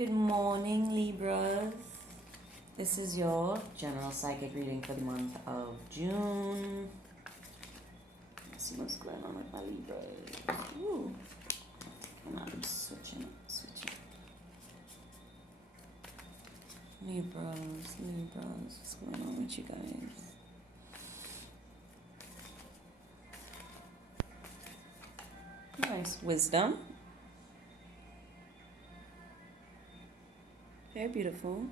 Good morning, Libras. This is your general psychic reading for the month of June. Let's see what's going on with my Libras. Ooh. I'm switching. Libras, what's going on with you guys? Nice. Wisdom. Very beautiful.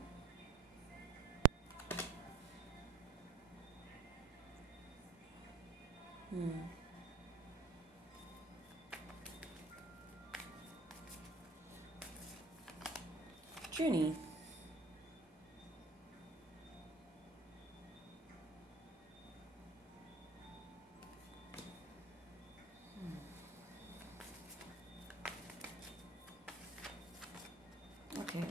Journey. Okay.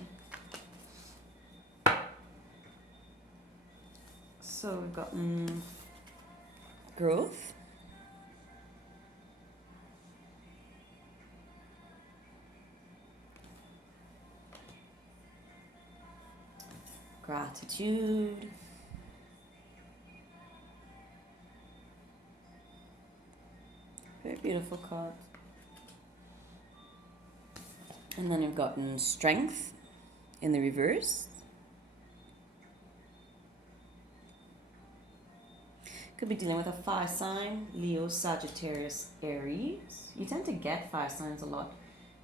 So we've got growth. Gratitude. Very beautiful card. And then we've gotten strength in the reverse. Could be dealing with a fire sign, Leo, Sagittarius, Aries. You tend to get fire signs a lot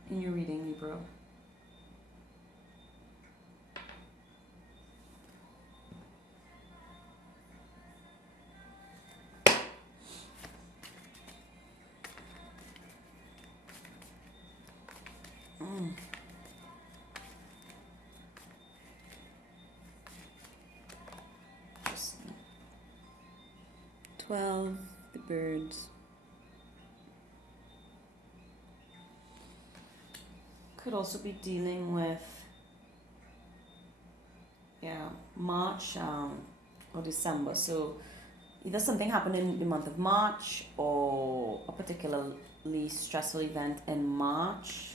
in your reading, Libra. Mm. 12, the birds. Could also be dealing with, March or December. So either something happened in the month of March or a particularly stressful event in March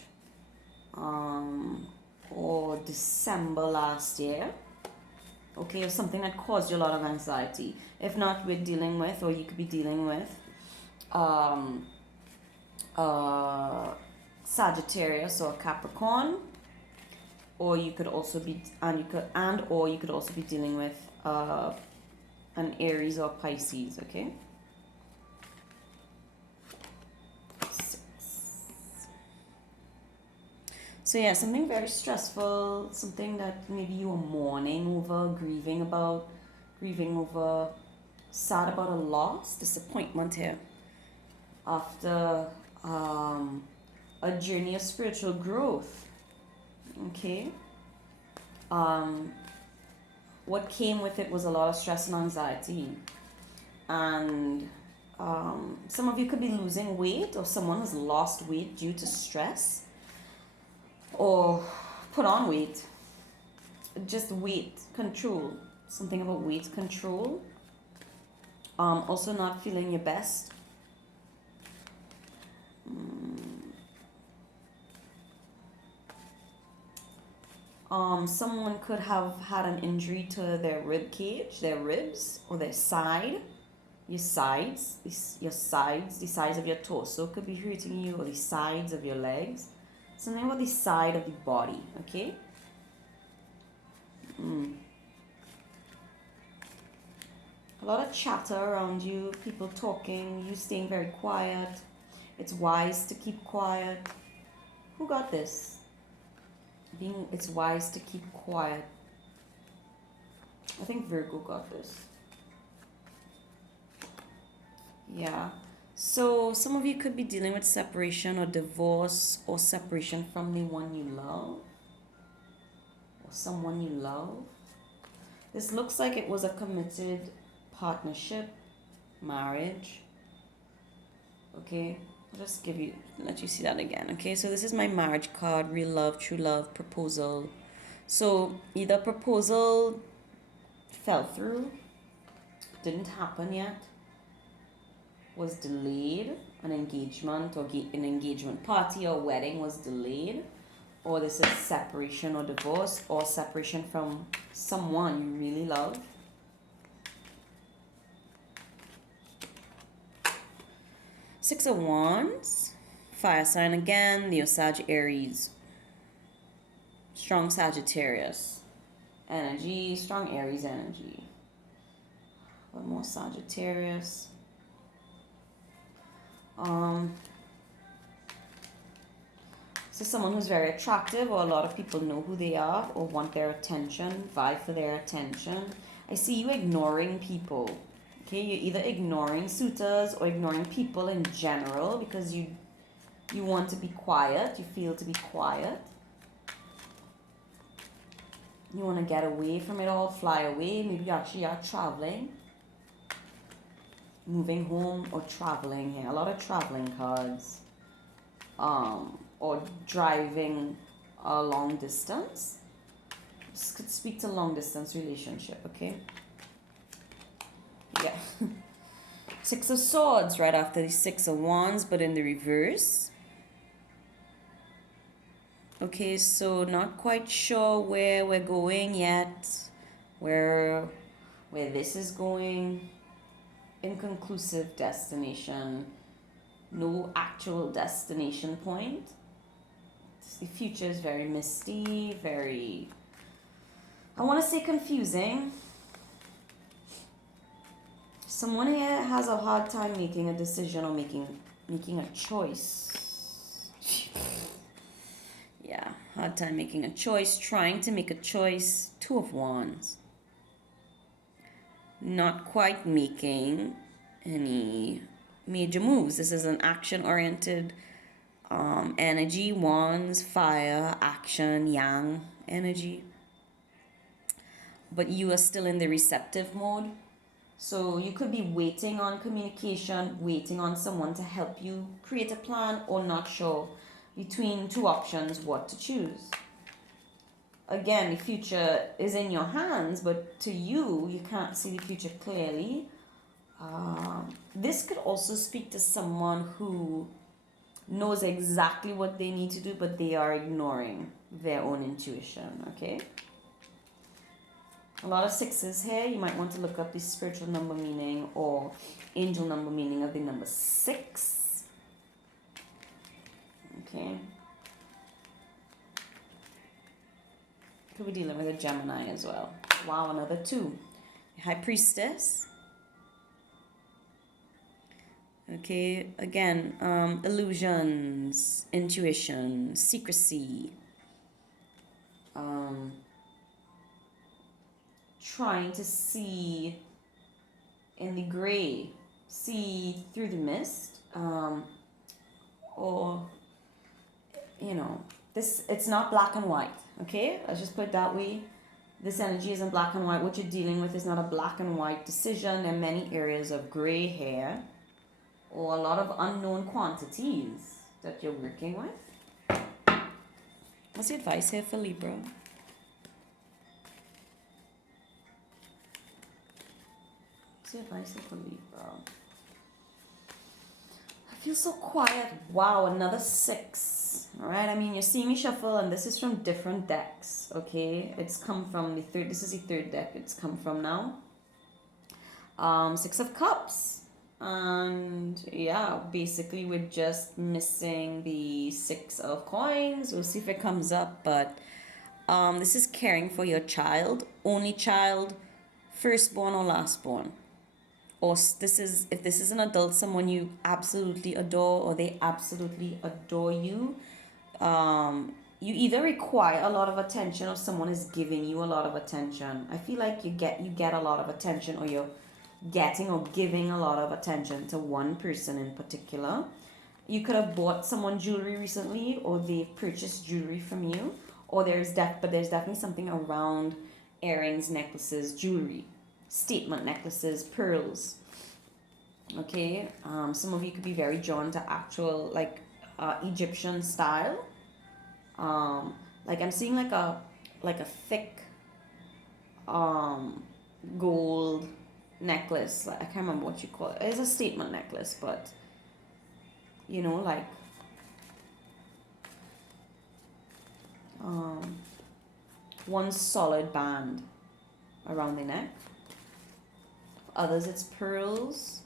or December last year. Okay, or something that caused you a lot of anxiety. If not, we're dealing with, or you could be dealing with, Sagittarius or Capricorn, or you could also be, or you could also be dealing with an Aries or Pisces. Okay. 6. So yeah, something very stressful, something that maybe you were mourning over, grieving over, sad about a loss, disappointment here. After a journey of spiritual growth. Okay. What came with it was a lot of stress and anxiety. And some of you could be losing weight, or someone has lost weight due to stress, or put on weight. Just weight control. Something about weight control. Also not feeling your best. Someone could have had an injury to their rib cage, their ribs, or their side. Your sides, the sides of your torso could be hurting you, or the sides of your legs. Something about the side of the body, okay? A lot of chatter around you, people talking, you staying very quiet. It's wise to keep quiet. Who got this? It's wise to keep quiet. I think Virgo got this. Yeah. So some of you could be dealing with separation or divorce, or separation from the one you love, or someone you love. This looks like it was a committed partnership, marriage. Okay. I'll just let you see that again. Okay, so this is my marriage card, real love, true love, proposal. So either proposal fell through, didn't happen yet, was delayed, an engagement or an engagement party or wedding was delayed, or this is separation or divorce, or separation from someone you really love. Six of Wands, fire sign again, Leo, Sag, Aries. Strong Sagittarius energy, strong Aries energy. One more Sagittarius. So someone who's very attractive, or a lot of people know who they are or want their attention, vie for their attention. I see you ignoring people. Okay, you're either ignoring suitors or ignoring people in general because you want to be quiet, you feel to be quiet. You want to get away from it all, fly away. Maybe you actually are traveling, moving home, or traveling here. A lot of traveling cards. Or driving a long distance. This could speak to long distance relationship, okay? Yeah. Six of Swords right after the Six of Wands, but in the reverse. Okay, so not quite sure where we're going yet, where this is going. Inconclusive destination. No actual destination point. The future is very misty, very, I want to say confusing. Someone here has a hard time making a decision or making a choice. Yeah, hard time making a choice, trying to make a choice. Two of Wands. Not quite making any major moves. This is an action-oriented energy. Wands, fire, action, yang energy. But you are still in the receptive mode. So you could be waiting on communication, waiting on someone to help you create a plan, or not sure between two options what to choose. Again, the future is in your hands, but to you can't see the future clearly. This could also speak to someone who knows exactly what they need to do, but they are ignoring their own intuition, okay? A lot of sixes here. You might want to look up the spiritual number meaning or angel number meaning of the number 6. Okay. Could be dealing with a Gemini as well. Wow, another 2. High Priestess. Okay, again, illusions, intuition, secrecy, trying to see in the gray, see through the mist, or, you know, it's not black and white, okay? Let's just put it that way. This energy isn't black and white. What you're dealing with is not a black and white decision. There are many areas of gray hair, or a lot of unknown quantities that you're working with. What's the advice here for Libra? What's the advice here for Libra? I feel so quiet. Wow, another 6. All right, I mean, you're seeing me shuffle, and this is from different decks, okay? It's come from the third, this is the third deck it's come from now. 6 of Cups. And yeah, basically we're just missing the 6 of Coins. We'll see if it comes up, but this is caring for your child, only child, firstborn or lastborn. Or if this is an adult, someone you absolutely adore, or they absolutely adore you. You either require a lot of attention, or someone is giving you a lot of attention. I feel like you get a lot of attention, or you're getting or giving a lot of attention to one person in particular. You could have bought someone jewelry recently, or they've purchased jewelry from you, or there's definitely something around earrings, necklaces, jewelry, statement necklaces, pearls. Okay, some of you could be very drawn to actual Egyptian style. Like I'm seeing like a thick gold necklace. I can't remember what you call it. It's a statement necklace, but you know, like one solid band around their neck. For others, it's pearls.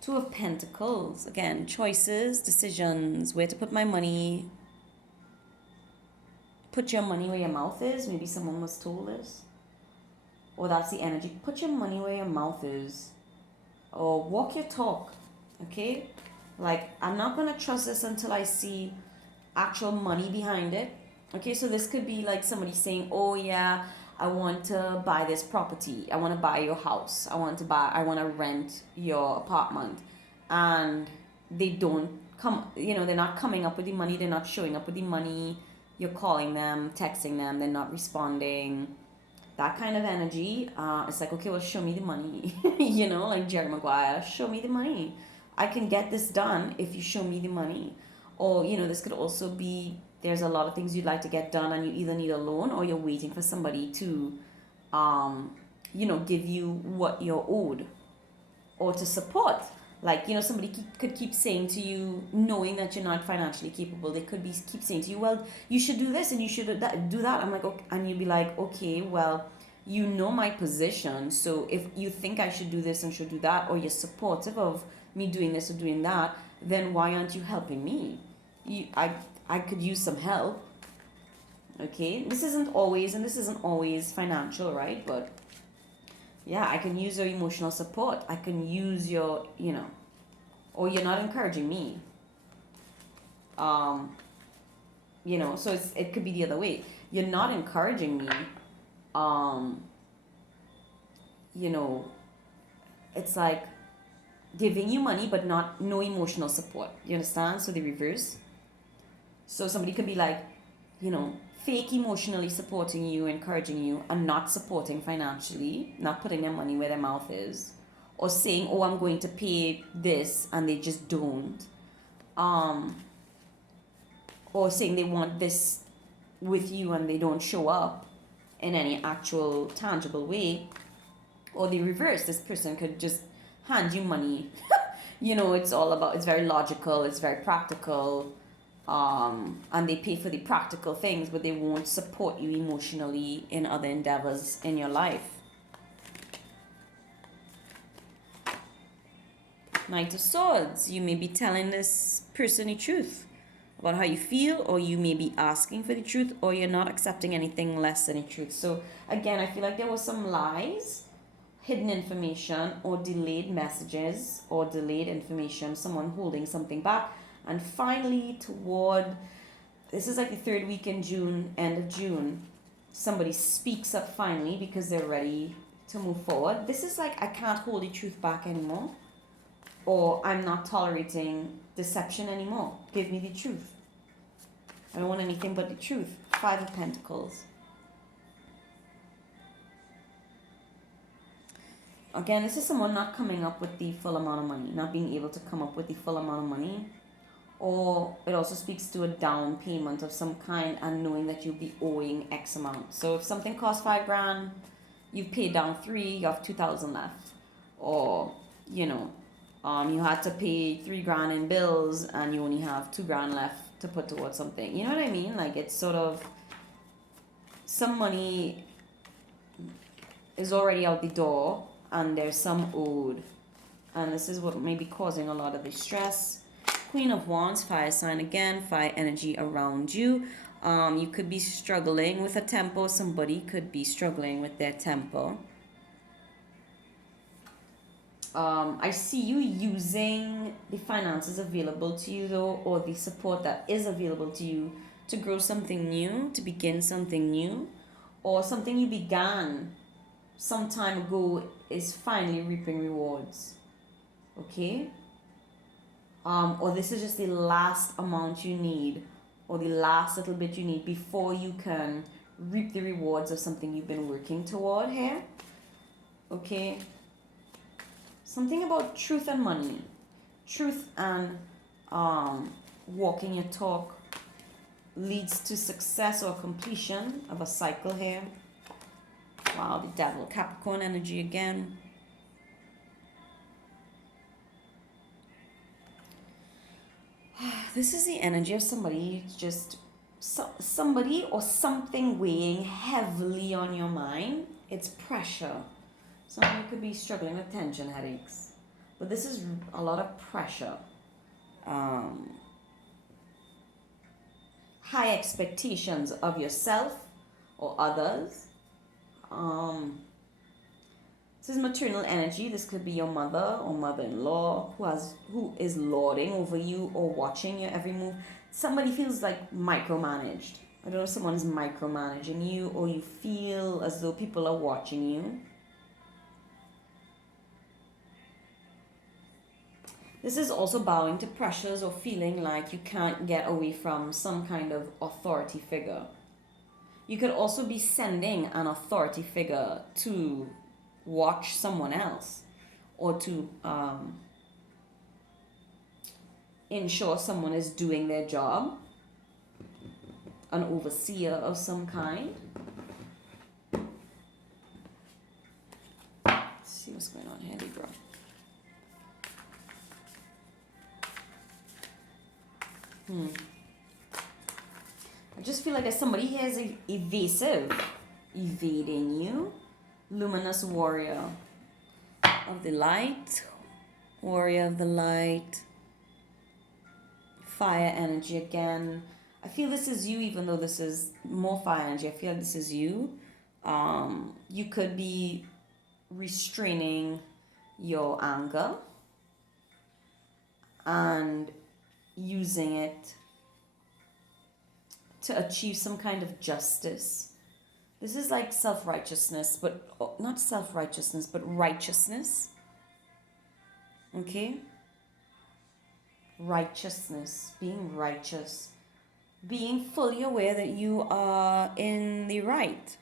Two of Pentacles. Again, choices, decisions, where to put my money. Put your money where your mouth is. Maybe someone was told this. Or that's the energy. Put your money where your mouth is. Or walk your talk. Okay? Like, I'm not going to trust this until I see actual money behind it. Okay, so this could be like somebody saying, oh yeah, I want to buy this property. I want to buy your house. I want to rent your apartment. And they don't come, they're not coming up with the money. They're not showing up with the money. You're calling them, texting them. They're not responding. That kind of energy. It's like, okay, well, show me the money. Like Jerry Maguire, show me the money. I can get this done if you show me the money. Or, this could also be, there's a lot of things you'd like to get done and you either need a loan or you're waiting for somebody to, give you what you're owed or to support. Like, somebody could keep saying to you, knowing that you're not financially capable, they could keep saying to you, well, you should do this and you should do that. I'm like, okay. And you'd be like, okay, well, you know my position. So if you think I should do this and should do that, or you're supportive of me doing this or doing that, then why aren't you helping me? I could use some help. Okay, this isn't always financial, right? But yeah, I can use your emotional support. I can use your, or you're not encouraging me. So it could be the other way. You're not encouraging me. It's like giving you money but no emotional support. You understand? So the reverse. So somebody could be like, fake emotionally supporting you, encouraging you, and not supporting financially, not putting their money where their mouth is, or saying, oh, I'm going to pay this, and they just don't. Or saying they want this with you and they don't show up in any actual tangible way. Or the reverse, this person could just hand you money. It's very logical, it's very practical. And they pay for the practical things, but they won't support you emotionally in other endeavors in your life. Knight of Swords. You may be telling this person the truth about how you feel, or you may be asking for the truth, or you're not accepting anything less than the truth. So again, I feel like there was some lies, hidden information, or delayed messages, or delayed information, someone holding something back. And finally, this is like the third week in June, end of June, somebody speaks up finally because they're ready to move forward. This is like, I can't hold the truth back anymore, or I'm not tolerating deception anymore. Give me the truth. I don't want anything but the truth. 5 of Pentacles. Again, this is someone not coming up with the full amount of money, not being able to come up with the full amount of money. Or it also speaks to a down payment of some kind and knowing that you'll be owing X amount. So if something costs $5,000, you've paid down 3, you have 2,000 left. Or, you had to pay $3,000 in bills and you only have $2,000 left to put towards something. You know what I mean? Like, it's sort of, some money is already out the door and there's some owed. And this is what may be causing a lot of the stress. Queen of Wands, fire sign again, fire energy around you. You could be struggling with a temper. Somebody could be struggling with their temper. I see you using the finances available to you, though, or the support that is available to you to grow something new, to begin something new, or something you began some time ago is finally reaping rewards. Okay? Or this is just the last amount you need, or the last little bit you need before you can reap the rewards of something you've been working toward here. Okay? Something about truth and money. Truth and walking your talk leads to success or completion of a cycle here. Wow, the devil. Capricorn energy again. This is the energy of somebody just somebody or something weighing heavily on your mind. It's pressure. Some of you could be struggling with tension headaches, but this is a lot of pressure. High expectations of yourself or others. This is maternal energy. This could be your mother or mother-in-law who is lording over you or watching your every move. Somebody feels like micromanaged. I don't know if someone's micromanaging you, or you feel as though people are watching you. This is also bowing to pressures or feeling like you can't get away from some kind of authority figure. You could also be sending an authority figure to watch someone else, or to ensure someone is doing their job, an overseer of some kind. Let's see what's going on here, Libra. I just feel like there's somebody here is evasive, evading you. Luminous warrior of the light, warrior of the light, fire energy again. I feel this is you, even though this is more fire energy. I feel like this is you. You could be restraining your anger and using it to achieve some kind of justice. This is like self-righteousness, but not self-righteousness, but righteousness. Okay? Righteousness, being righteous, being fully aware that you are in the right,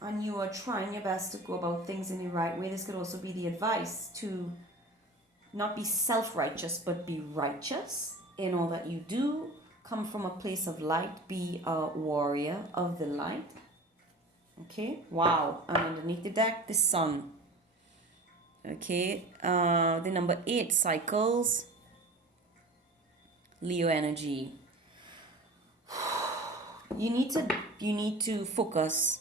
and you are trying your best to go about things in the right way. This could also be the advice to not be self-righteous, but be righteous in all that you do. Come from a place of light. Be a warrior of the light. Okay, wow. And underneath the deck, the sun. Okay, the number 8 cycles. Leo energy. You need to focus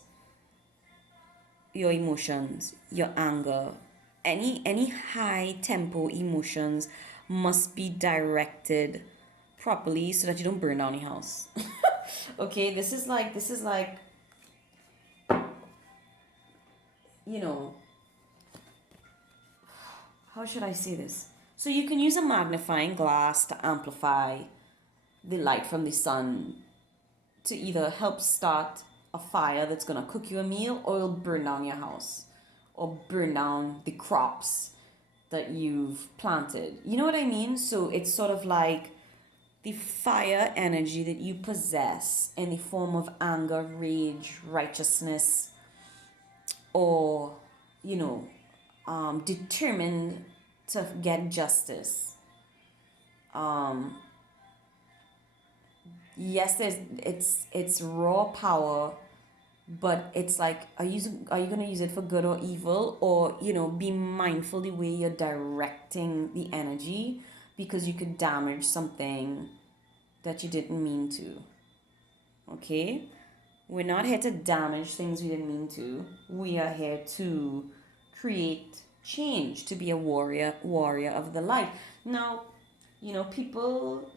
your emotions, your anger, any high tempo emotions must be directed properly so that you don't burn down your house. Okay, this is like you know, how should I say this? So you can use a magnifying glass to amplify the light from the sun to either help start a fire that's gonna cook you a meal, or it'll burn down your house or burn down the crops that you've planted. You know what I mean? So it's sort of like the fire energy that you possess in the form of anger, rage, righteousness, or, determined to get justice. Yes, it's raw power, but it's like, are you going to use it for good or evil? Or, be mindful the way you're directing the energy, because you could damage something that you didn't mean to. Okay? We're not here to damage things we didn't mean to. We are here to create change, to be a warrior of the light. Now, people,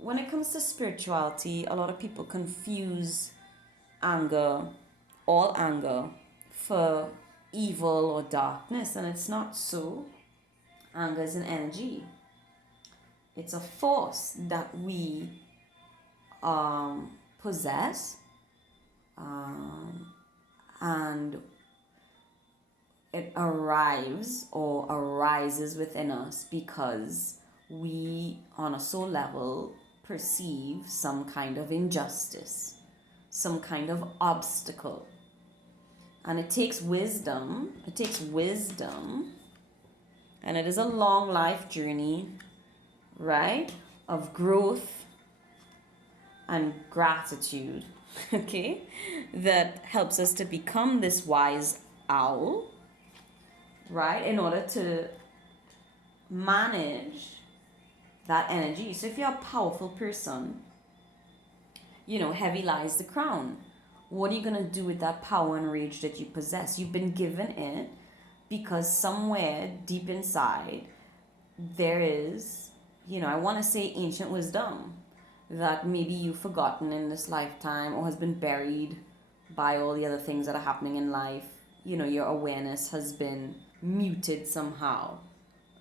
when it comes to spirituality, a lot of people confuse all anger, for evil or darkness, and it's not so. Anger is an energy. It's a force that we possess, and it arises within us because we, on a soul level, perceive some kind of injustice, some kind of obstacle. And it takes wisdom, and it is a long life journey, right, of growth and gratitude, okay, that helps us to become this wise owl, right, in order to manage that energy. So if you're a powerful person, heavy lies the crown. What are you going to do with that power and rage that you possess? You've been given it because somewhere deep inside there is, I want to say ancient wisdom that maybe you've forgotten in this lifetime or has been buried by all the other things that are happening in life. Your awareness has been muted somehow.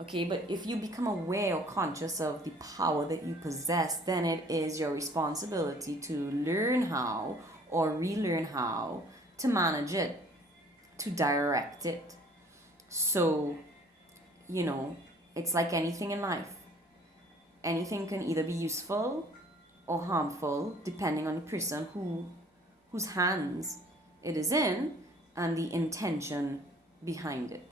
Okay, but if you become aware or conscious of the power that you possess, then it is your responsibility to learn how or relearn how to manage it, to direct it. So, it's like anything in life. Anything can either be useful or harmful depending on the person whose hands it is in and the intention behind it.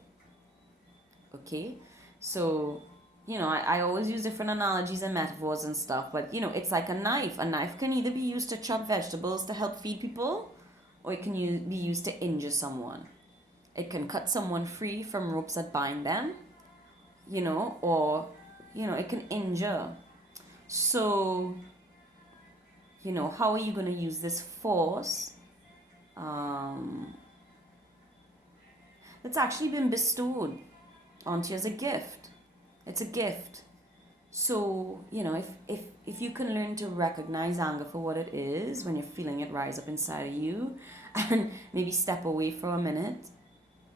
Okay? So, I always use different analogies and metaphors and stuff, but it's like a knife. A knife can either be used to chop vegetables to help feed people, or it can be used to injure someone. It can cut someone free from ropes that bind them, or, it can injure. So, how are you going to use this force that's actually been bestowed onto you as a gift? It's a gift. So, if you can learn to recognize anger for what it is when you're feeling it rise up inside of you, and maybe step away for a minute,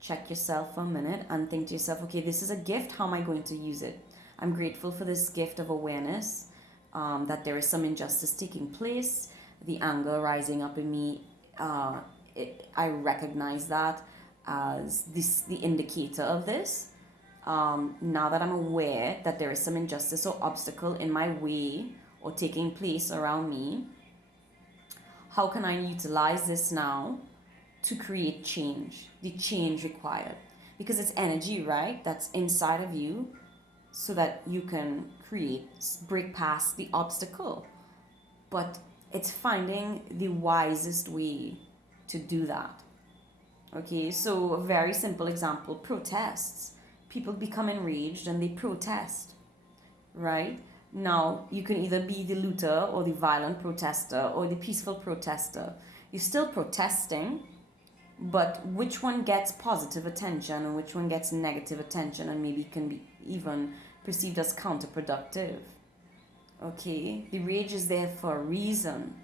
check yourself for a minute and think to yourself, okay, this is a gift. How am I going to use it? I'm grateful for this gift of awareness, that there is some injustice taking place, the anger rising up in me. I recognize that as the indicator of this. Now that I'm aware that there is some injustice or obstacle in my way or taking place around me, how can I utilize this now to create change, the change required? Because it's energy, right? That's inside of you, so that you can break past the obstacle. But it's finding the wisest way to do that. Okay, so a very simple example, protests. People become enraged and they protest, right? Now, you can either be the looter or the violent protester or the peaceful protester. You're still protesting, but which one gets positive attention and which one gets negative attention and maybe can be even perceived as counterproductive? Okay, the rage is there for a reason.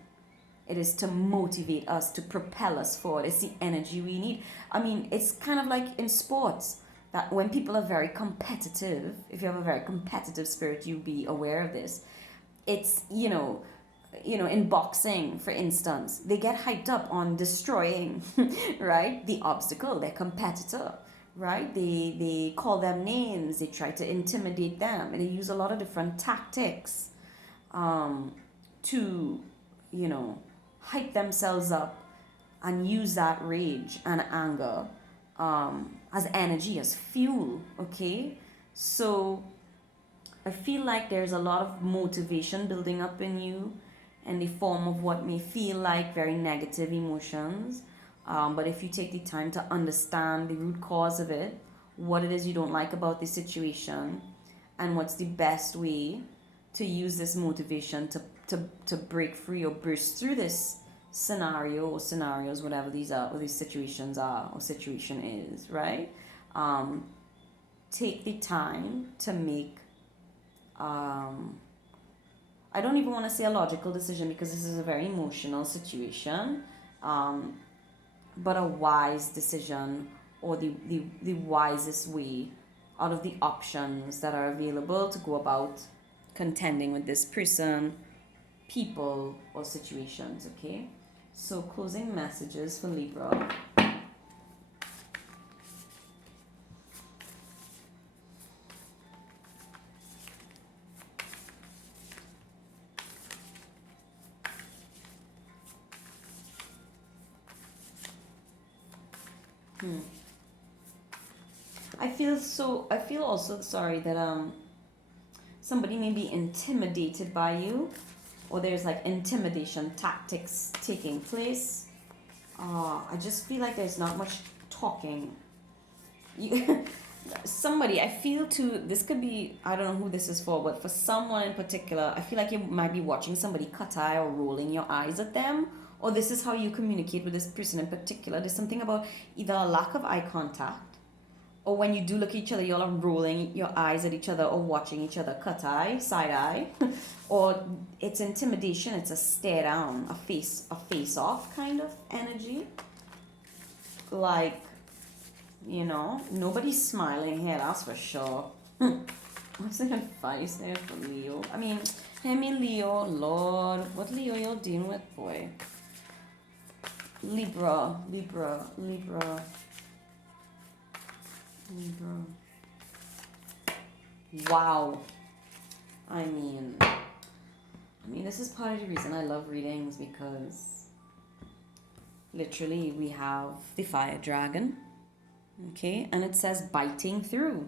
It is to motivate us, to propel us forward. It's the energy we need. I mean, it's kind of like in sports, that when people are very competitive, if you have a very competitive spirit, you'll be aware of this. It's, in boxing, for instance, they get hyped up on destroying, right, the obstacle, their competitor, right? They call them names, they try to intimidate them, and they use a lot of different tactics to, hype themselves up and use that rage and anger as energy, as fuel. Okay, so I feel like there's a lot of motivation building up in you in the form of what may feel like very negative emotions, but if you take the time to understand the root cause of it, what it is you don't like about the situation, and what's the best way to use this motivation to break free or burst through this scenario or scenarios, whatever these are, or these situations are, or situation is, right? Take the time to make, I don't even want to say a logical decision, because this is a very emotional situation, but a wise decision, or the wisest way out of the options that are available to go about contending with this person, people, or situations. Okay, so closing messages for Libra. I feel also sorry that somebody may be intimidated by you, or there's like intimidation tactics taking place. I just feel like there's not much talking. You somebody, I feel too, this could be, I don't know who this is for, but for someone in particular, I feel like you might be watching somebody cut eye or rolling your eyes at them, or this is how you communicate with this person in particular. There's something about either a lack of eye contact, or when you do look at each other, you're rolling your eyes at each other or watching each other cut eye, side eye, or it's intimidation, it's a stare down, a face off kind of energy. Like, nobody's smiling here, that's for sure. What's the advice there for Leo? I mean, Leo, Lord, what Leo you're dealing with, boy? Libra. Wow. I mean, this is part of the reason I love readings, because literally we have the fire dragon, okay, and it says biting through.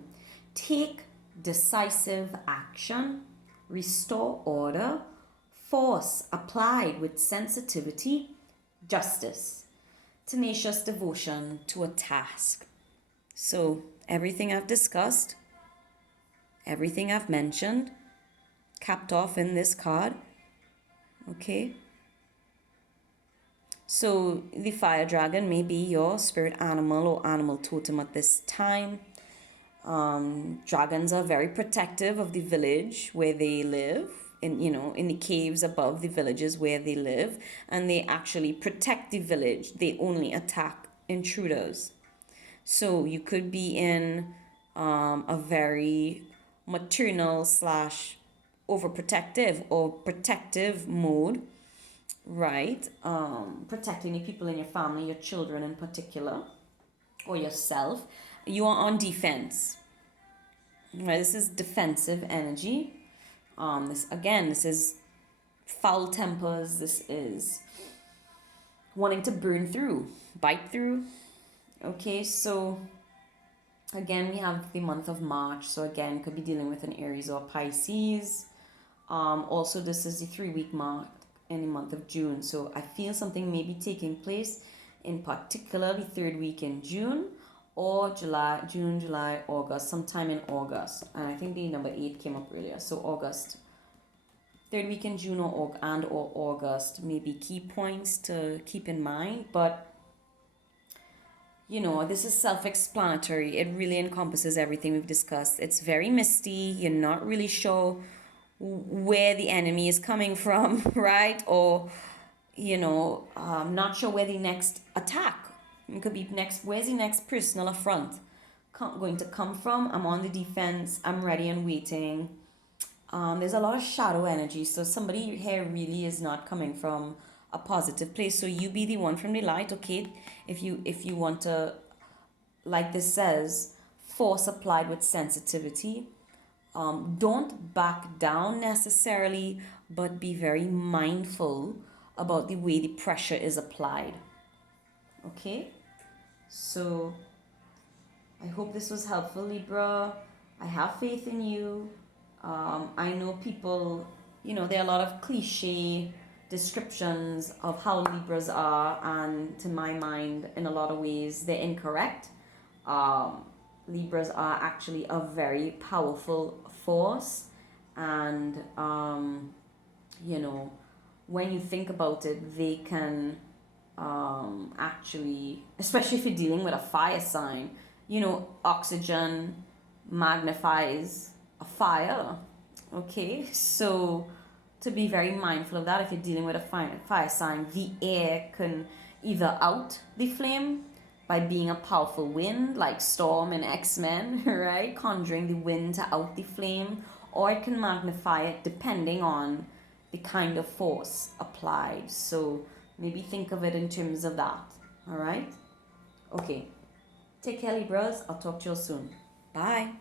Take decisive action, restore order, force applied with sensitivity, justice, tenacious devotion to a task. So everything I've discussed, everything I've mentioned, capped off in this card, okay? So the fire dragon may be your spirit animal or animal totem at this time. Dragons are very protective of the village where they live, in the caves above the villages where they live, and they actually protect the village. They only attack intruders. So you could be in a very maternal / overprotective or protective mode, right? Protecting the people in your family, your children in particular, or yourself. You are on defense, right? This is defensive energy. This is foul tempers. This is wanting to burn through, bite through. Okay, so again, we have the month of March. So again, could be dealing with an Aries or Pisces. Also, this is the 3-week mark in the month of June. So I feel something may be taking place in particular the 3rd week in June, or June, July, August, sometime in August. And I think the number 8 came up earlier. So August, 3rd week in June or August may be key points to keep in mind. But this is self-explanatory. It really encompasses everything we've discussed. It's very misty. You're not really sure where the enemy is coming from, right? Or, not sure where the next attack, it could be where's the next personal affront going to come from? I'm on the defense. I'm ready and waiting. There's a lot of shadow energy. So somebody here really is not coming from a positive place. So you be the one from the light, okay? If you want to, like this says, force applied with sensitivity. Don't back down necessarily, but be very mindful about the way the pressure is applied. Okay? So I hope this was helpful, Libra. I have faith in you. I know people, there are a lot of cliche descriptions of how Libras are, and to my mind, in a lot of ways, they're incorrect. Libras are actually a very powerful force, and when you think about it, they can actually, especially if you're dealing with a fire sign, oxygen magnifies a fire. Okay, so to be very mindful of that. If you're dealing with a fire sign, the air can either out the flame by being a powerful wind, like Storm in X-Men, right? Conjuring the wind to out the flame, or it can magnify it depending on the kind of force applied. So maybe think of it in terms of that, all right? Okay, take care, Libras. I'll talk to you soon. Bye.